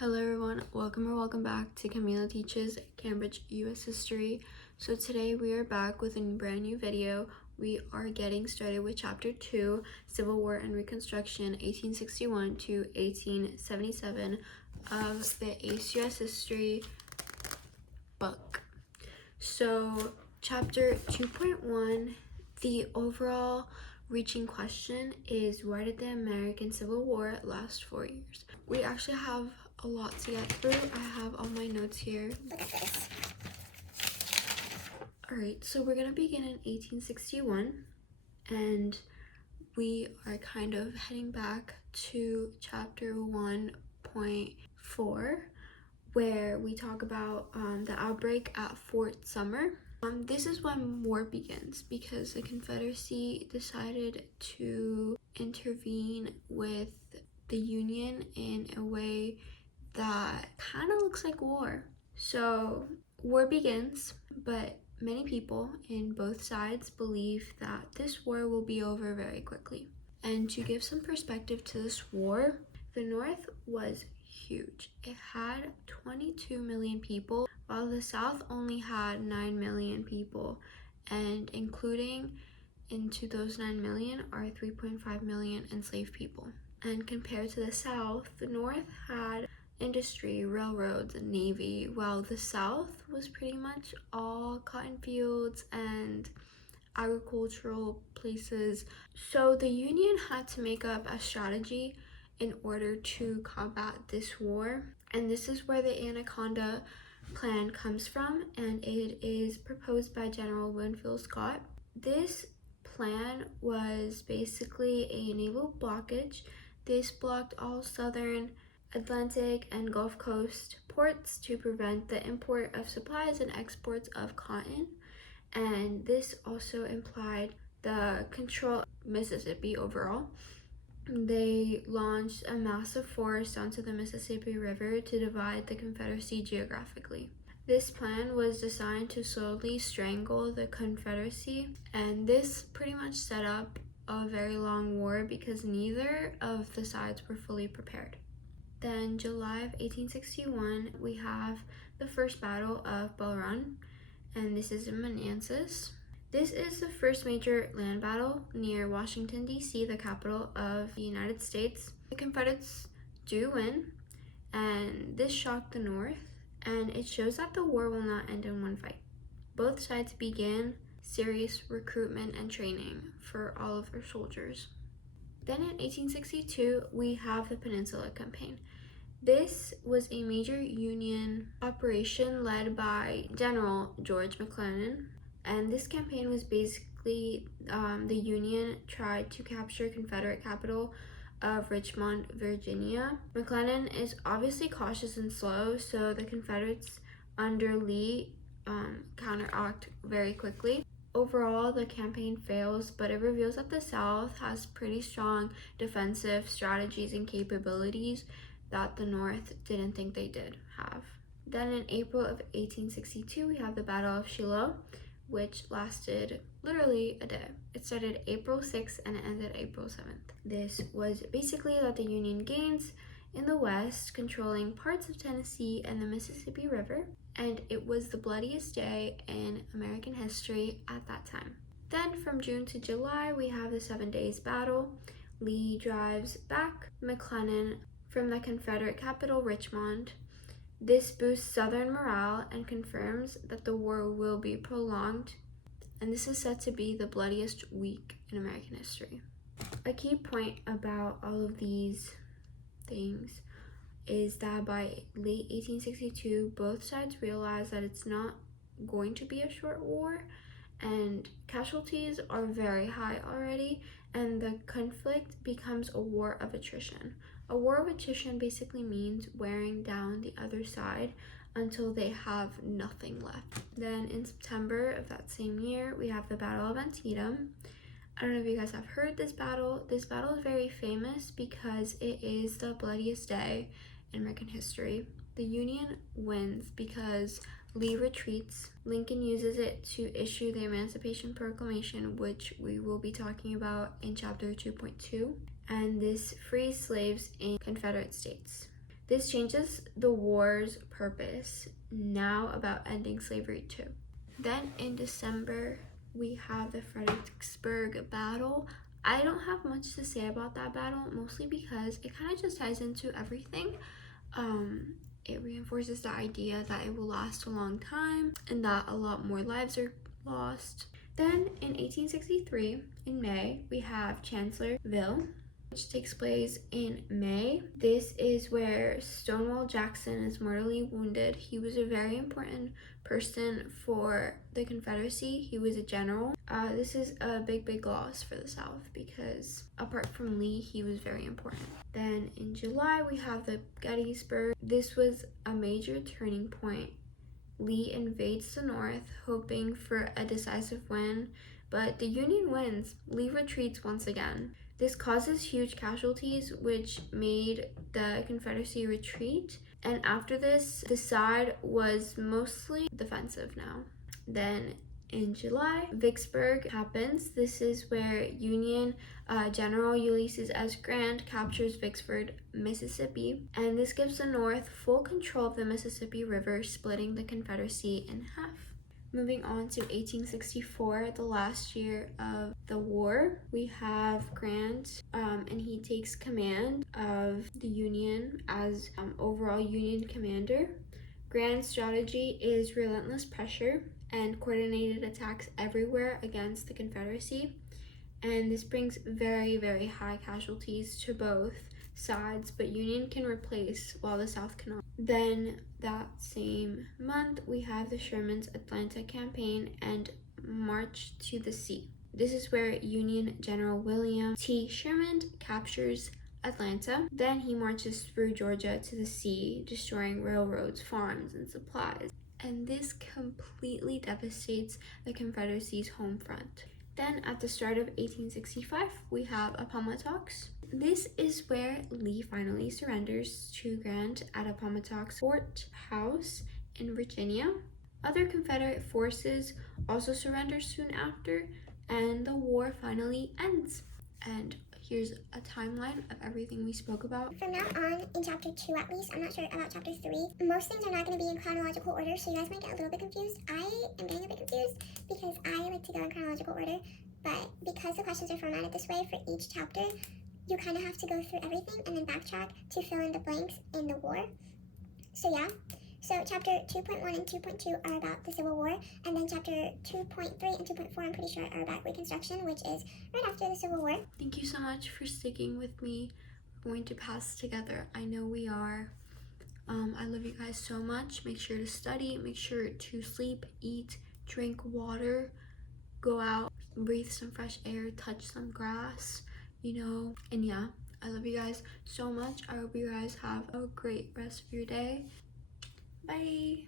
Hello everyone, welcome back to Camila Teaches Cambridge US History. So today we are back with a brand new video. We are getting started with Chapter 2, Civil War and Reconstruction, 1861 to 1877 of the ACE US History book. So Chapter 2.1, the overall reaching question is, why did the American Civil War last 4 years? We actually have a lot to get through. I have all my notes here. Look at this. Alright, so we're gonna begin in 1861, and we are kind of heading back to chapter 1.4, where we talk about the outbreak at Fort Summer. This is when war begins because the Confederacy decided to intervene with the Union in a way that kind of looks like war. So war begins, but many people in both sides believe that this war will be over very quickly. And to give some perspective to this war, the North was huge. It had 22 million people, while the South only had 9 million people, and including into those 9 million are 3.5 million enslaved people. And compared to the South, the North had industry, railroads, and navy, while the South was pretty much all cotton fields and agricultural places. So the Union had to make up a strategy in order to combat this war, and this is where the Anaconda Plan comes from, and it is proposed by General Winfield Scott. This plan was basically a naval blockage. This blocked all southern Atlantic and Gulf Coast ports to prevent the import of supplies and exports of cotton, and this also implied the control of Mississippi overall. They launched a massive force onto the Mississippi River to divide the Confederacy geographically. This plan was designed to slowly strangle the Confederacy, and this pretty much set up a very long war because neither of the sides were fully prepared. Then July of 1861, we have the first battle of Bull Run, and this is in Manassas. This is the first major land battle near Washington, D.C., the capital of the United States. The Confederates do win, and this shocked the North, and it shows that the war will not end in one fight. Both sides began serious recruitment and training for all of their soldiers. Then in 1862, we have the Peninsula Campaign. This was a major Union operation led by General George McClellan, and this campaign was basically the Union tried to capture Confederate capital of Richmond, Virginia. McClellan is obviously cautious and slow, so the Confederates under Lee counteract very quickly. Overall, the campaign fails, but it reveals that the South has pretty strong defensive strategies and capabilities that the North didn't think they did have. Then in April of 1862, we have the Battle of Shiloh, which lasted literally a day. It started April 6th and it ended April 7th. This was basically that the Union gains in the West, controlling parts of Tennessee and the Mississippi River, and it was the bloodiest day in American history at that time. Then from June to July, we have the 7 Days Battle. Lee drives back McClellan from the Confederate capital, Richmond. This boosts Southern morale and confirms that the war will be prolonged, and this is said to be the bloodiest week in American history. A key point about all of these things is that by late 1862, both sides realized that it's not going to be a short war, and casualties are very high already, and the conflict becomes a war of attrition. A war of attrition basically means wearing down the other side until they have nothing left. Then in September of that same year, we have the Battle of Antietam. I don't know if you guys have heard this battle. This battle is very famous because it is the bloodiest day in American history. The Union wins because Lee retreats. Lincoln uses it to issue the Emancipation Proclamation, which we will be talking about in chapter 2.2, and this frees slaves in Confederate states. This changes the war's purpose, now about ending slavery too. Then in December, we have the Fredericksburg Battle. I don't have much to say about that battle, mostly because it kind of just ties into everything. It reinforces the idea that it will last a long time and that a lot more lives are lost. Then in 1863, in May, we have Chancellorsville, which takes place in May. This is where Stonewall Jackson is mortally wounded. He was a very important person for the Confederacy. He was a general. This is a big loss for the South because apart from Lee, he was very important. Then in July, we have the Gettysburg. This was a major turning point. Lee invades the North, hoping for a decisive win, but the Union wins. Lee retreats once again. This causes huge casualties, which made the Confederacy retreat, and after this, the side was mostly defensive now. Then in July, Vicksburg happens. This is where Union General Ulysses S. Grant captures Vicksburg, Mississippi, and this gives the North full control of the Mississippi River, splitting the Confederacy in half. Moving on to 1864, the last year of the war, we have Grant, and he takes command of the Union as overall Union commander. Grant's strategy is relentless pressure and coordinated attacks everywhere against the Confederacy, and this brings very high casualties to both sides, but Union can replace while the South cannot. Then that same month, we have the Sherman's Atlanta campaign and March to the Sea. This is where Union General William T. Sherman captures Atlanta. Then he marches through Georgia to the sea, destroying railroads, farms, and supplies. And this completely devastates the Confederacy's home front. Then at the start of 1865, we have Appomattox. This is where Lee finally surrenders to Grant at Appomattox Court House in Virginia. Other Confederate forces also surrender soon after, and the war finally ends. And here's a timeline of everything we spoke about. From now on, in chapter 2 at least, I'm not sure about chapter 3, most things are not going to be in chronological order, so you guys might get a little bit confused. I am getting a bit confused because I like to go in chronological order, but because the questions are formatted this way for each chapter, you kind of have to go through everything and then backtrack to fill in the blanks in the war. So yeah. So chapter 2.1 and 2.2 are about the Civil War, and then chapter 2.3 and 2.4 I'm pretty sure are about Reconstruction, which is right after the Civil War. Thank you so much for sticking with me. We're going to pass together. I know we are. I love you guys so much. Make sure to study, make sure to sleep, eat, drink water, go out, breathe some fresh air, touch some grass, and yeah, I love you guys so much. I hope you guys have a great rest of your day. Bye.